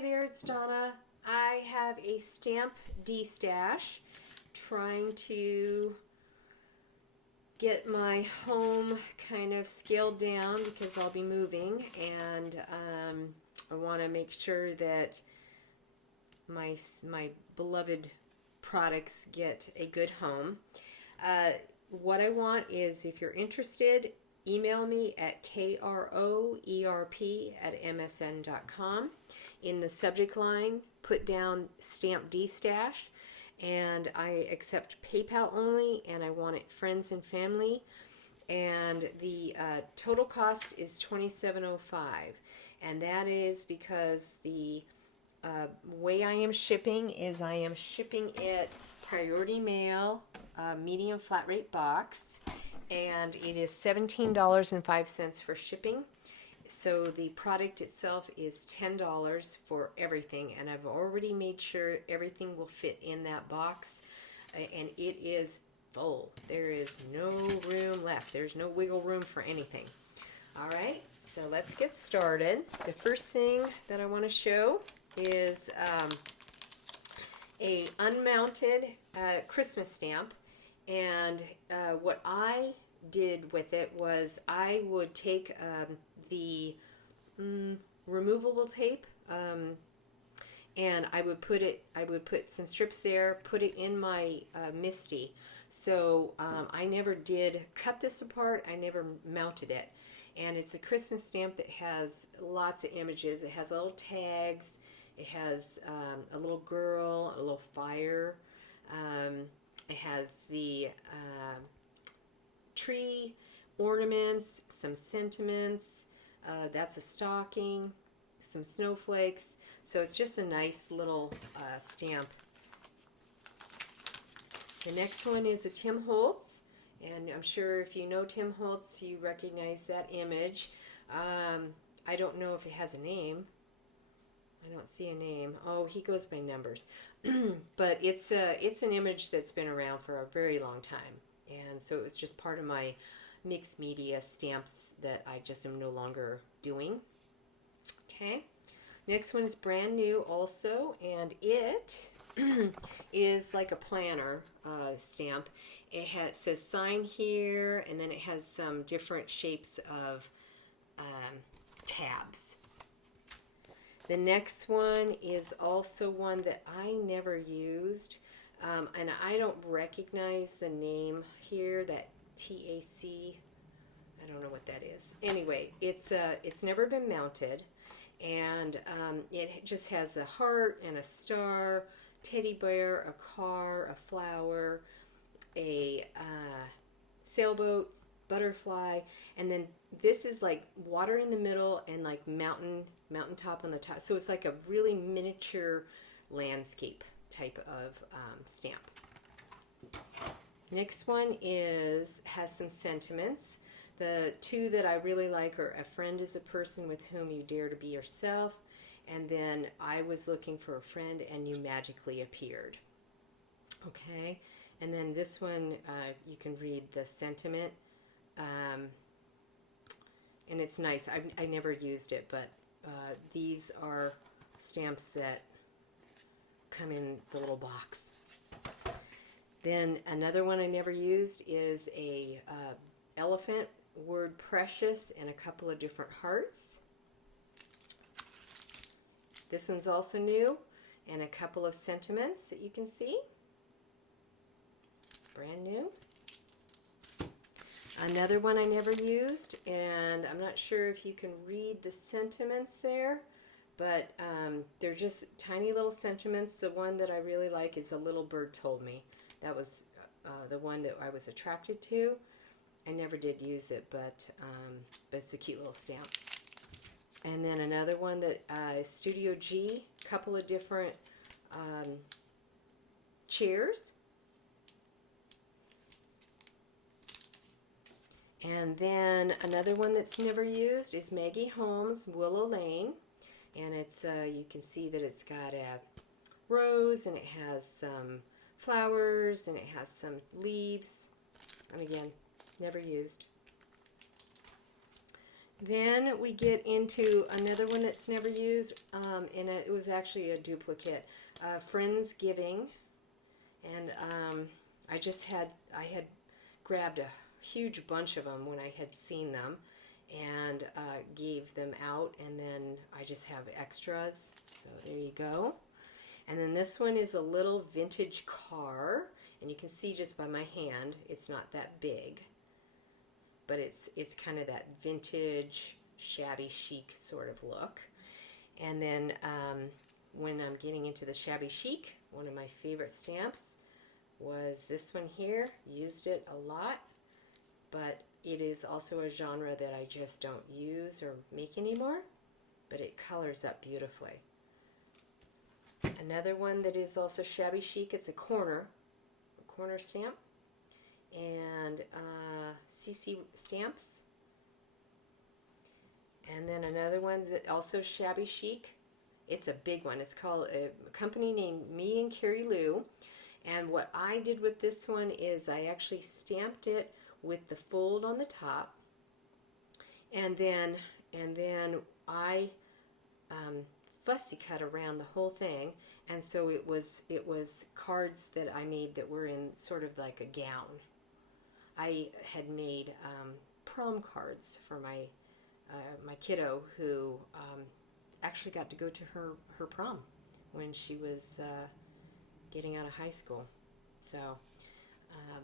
Hi there, it's Donna. I have a stamp destash, trying to get my home kind of scaled down because I'll be moving, and I want to make sure that my beloved products get a good home. What I want is, if you're interested, email me at kroerp@msn.com. In the subject line, put down stamp destash, and I accept PayPal only, and I want it friends and family. And the total cost is $27.05, and that is because the way I am shipping is I am shipping it priority mail, medium flat rate box, and it is $17.05 for shipping. So the product itself is $10 for everything, and I've already made sure everything will fit in that box, and it is full. There is no room left. There's no wiggle room for anything. All right, so let's get started. The first thing that I want to show is a unmounted Christmas stamp, and what I did with it was I would take the removable tape, and I would put some strips there, put it in my MISTI. So I never did cut this apart. I never mounted it, and it's a Christmas stamp that has lots of images. It has little tags. It has a little girl, a little fire. It has the tree ornaments, some sentiments. That's a stocking, some snowflakes. So it's just a nice little stamp. The next one is a Tim Holtz, and I'm sure if you know Tim Holtz, you recognize that image. I don't know if it has a name. I don't see a name. Oh, he goes by numbers. But it's an image that's been around for a very long time, and so it was just part of my mixed media stamps that I just am no longer doing. Okay, next one is brand new also, and it is like a planner stamp. It says sign here, and then it has some different shapes of tabs. The next one is also one that I never used, and I don't recognize the name here, that TAC. I don't know what that is. Anyway, it's never been mounted, and it just has a heart and a star, teddy bear, a car, a flower, a sailboat, butterfly, and then this is like water in the middle and like mountaintop on the top. So it's like a really miniature landscape type of stamp. Next one has some sentiments. The two that I really like are a friend is a person with whom you dare to be yourself, and then I was looking for a friend and you magically appeared. Okay, and then this one you can read the sentiment, and it's nice. I never used it, but these are stamps that come in the little box. Then another one I never used is a elephant, word precious, and a couple of different hearts. This one's also new, and a couple of sentiments that you can see. Brand new. Another one I never used, and I'm not sure if you can read the sentiments there, but they're just tiny little sentiments. The one that I really like is A Little Bird Told Me. That was the one that I was attracted to. I never did use it, but it's a cute little stamp. And then another one that is Studio G, a couple of different chairs. And then another one that's never used is Maggie Holmes' Willow Lane, and it's you can see that it's got a rose, and it has some flowers, and it has some leaves, and again, never used. Then we get into another one that's never used, and it was actually a duplicate, Friendsgiving, and I had grabbed a huge bunch of them when I had seen them, and gave them out, and then I just have extras, so there you go. And then this one is a little vintage car, and you can see just by my hand, it's not that big, but it's kind of that vintage, shabby chic sort of look. And then when I'm getting into the shabby chic, one of my favorite stamps was this one here. Used it a lot, but it is also a genre that I just don't use or make anymore, but it colors up beautifully. Another one that is also shabby chic, it's a corner stamp, and CC stamps. And then another one that also shabby chic, it's a big one. It's called a company named Me and Carrie Lou. And what I did with this one is I actually stamped it with the fold on the top, and then I fussy cut around the whole thing, and so it was cards that I made that were in sort of like a gown. I had made prom cards for my my kiddo, who actually got to go to her prom when she was getting out of high school. So,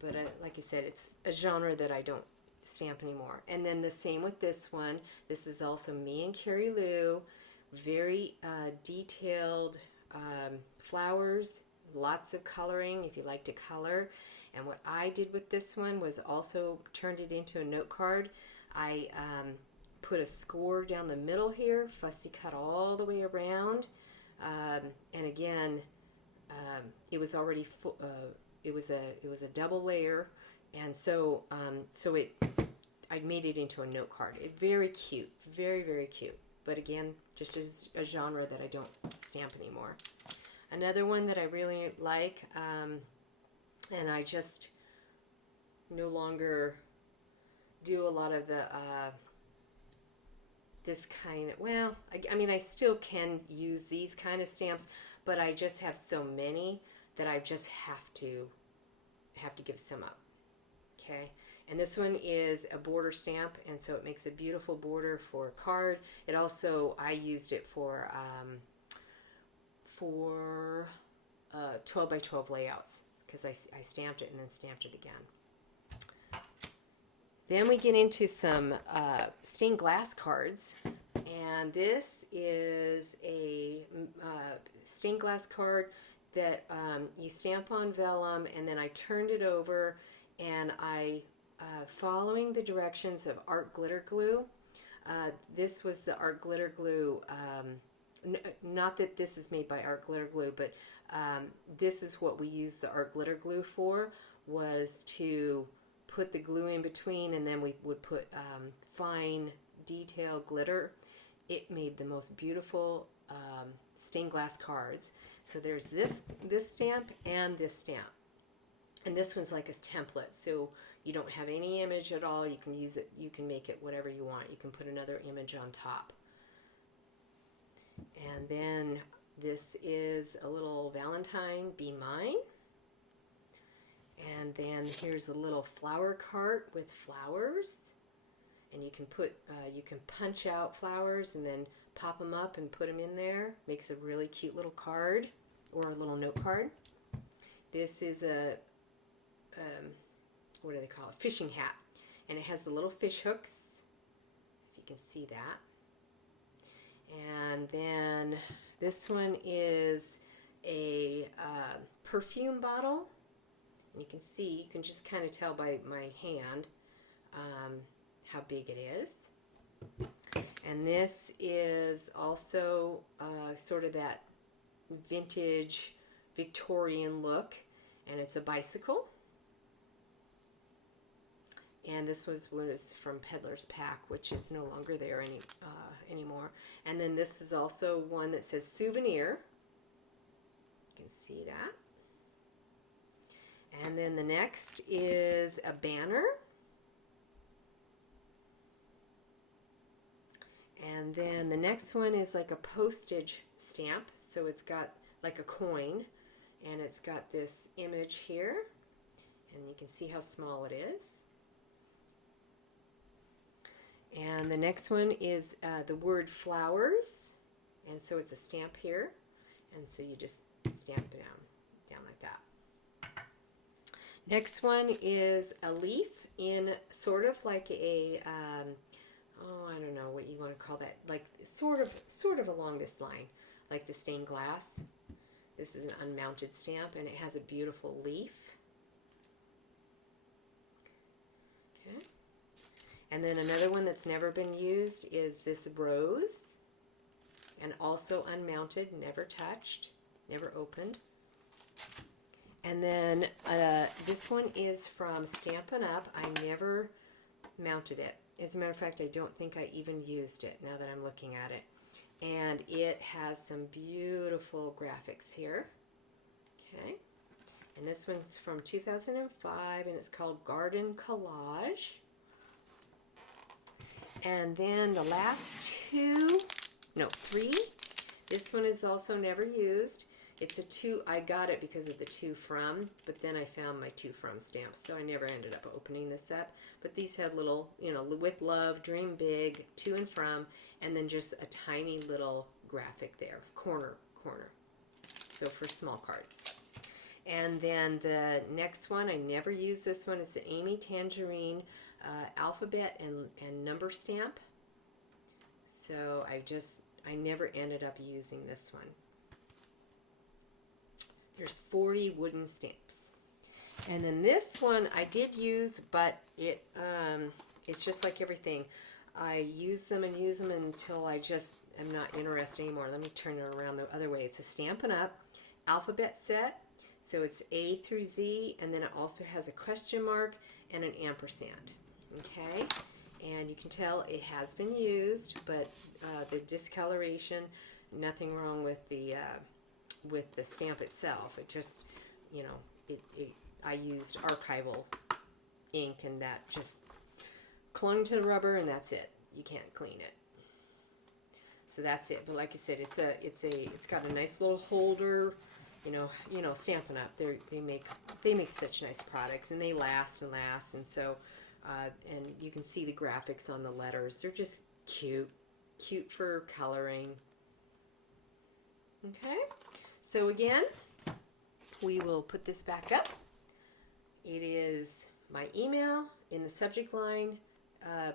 but like I said, it's a genre that I don't stamp anymore. And then the same with this one. This is also Me and Carrie Lou. Very detailed flowers, lots of coloring if you like to color. And what I did with this one was also turned it into a note card. I put a score down the middle here, fussy cut all the way around, and again, it was already it was a double layer, and so I made it into a note card. Very cute, very, very cute. But again, just as a genre that I don't stamp anymore. Another one that I really like, and I just no longer do a lot of the this kind of, well, I mean, I still can use these kind of stamps, but I just have so many that I just have to give some up. Okay. And this one is a border stamp, and so it makes a beautiful border for a card. It also, I used it for 12 by 12 layouts, because I stamped it and then stamped it again. Then we get into some stained glass cards, and this is a stained glass card that you stamp on vellum, and then I turned it over, and I following the directions of art glitter glue. This was the art glitter glue, not that this is made by art glitter glue, but this is what we used the art glitter glue for, was to put the glue in between, and then we would put fine detail glitter. It made the most beautiful stained glass cards. So there's this stamp and this stamp, and this one's like a template, so you don't have any image at all. You can use it, you can make it whatever you want. You can put another image on top. And then this is a little Valentine, Be Mine. And then here's a little flower cart with flowers. And you can put, you can punch out flowers and then pop them up and put them in there. Makes a really cute little card, or a little note card. This is a, what do they call it? Fishing hat. And it has the little fish hooks, if you can see that. And then this one is a perfume bottle. And you can see, you can just kind of tell by my hand how big it is. And this is also sort of that vintage Victorian look, and it's a bicycle. And this was from Peddler's Pack, which is no longer there anymore. And then this is also one that says souvenir. You can see that. And then the next is a banner. And then the next one is like a postage stamp. So it's got like a coin, and it's got this image here, and you can see how small it is. And the next one is the word flowers, and so it's a stamp here, and so you just stamp it down like that. Next one is a leaf in sort of like a I don't know what you want to call that, like sort of along this line, like the stained glass. This is an unmounted stamp, and it has a beautiful leaf. Okay. And then another one that's never been used is this rose, and also unmounted, never touched, never opened. And then this one is from Stampin' Up. I never mounted it. As a matter of fact, I don't think I even used it now that I'm looking at it. And it has some beautiful graphics here. Okay. And this one's from 2005, and it's called Garden Collage. And then the last three. This one is also never used. It's a to. I got it because of the to from, but then I found my to from stamps, so I never ended up opening this up. But these had little, with love, dream big, to and from, and then just a tiny little graphic there, corner. So for small cards. And then the next one, I never used this one. It's an Amy Tangerine alphabet and number stamp. So I never ended up using this one. There's 40 wooden stamps. And then this one I did use, but it's just like everything. I use them until I just am not interested anymore. Let me turn it around the other way. It's a Stampin' Up alphabet set. So it's A through Z, and then it also has a question mark and an ampersand. Okay? And you can tell it has been used, but the discoloration, nothing wrong with the stamp itself. It just, I used archival ink, and that just clung to the rubber, and that's it. You can't clean it. So that's it. But like I said, it's got a nice little holder. Stampin' Up. They make such nice products, and they last, and so and you can see the graphics on the letters. They're just cute for coloring. Okay. So again, we will put this back up. It is my email in the subject line.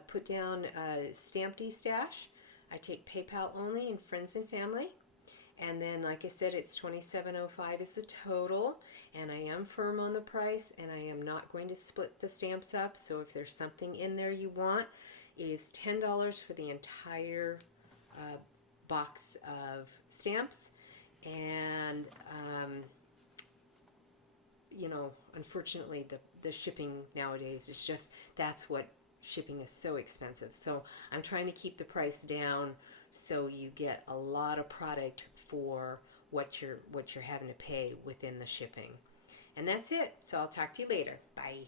Put down stamp destash. I take PayPal only and friends and family. And then, like I said, it's $27.05 is the total. And I am firm on the price, and I am not going to split the stamps up. So if there's something in there you want, it is $10 for the entire box of stamps. And unfortunately the shipping nowadays is just, that's what shipping is so expensive. So I'm trying to keep the price down so you get a lot of product for what you're having to pay within the shipping. And that's it. So I'll talk to you later. Bye.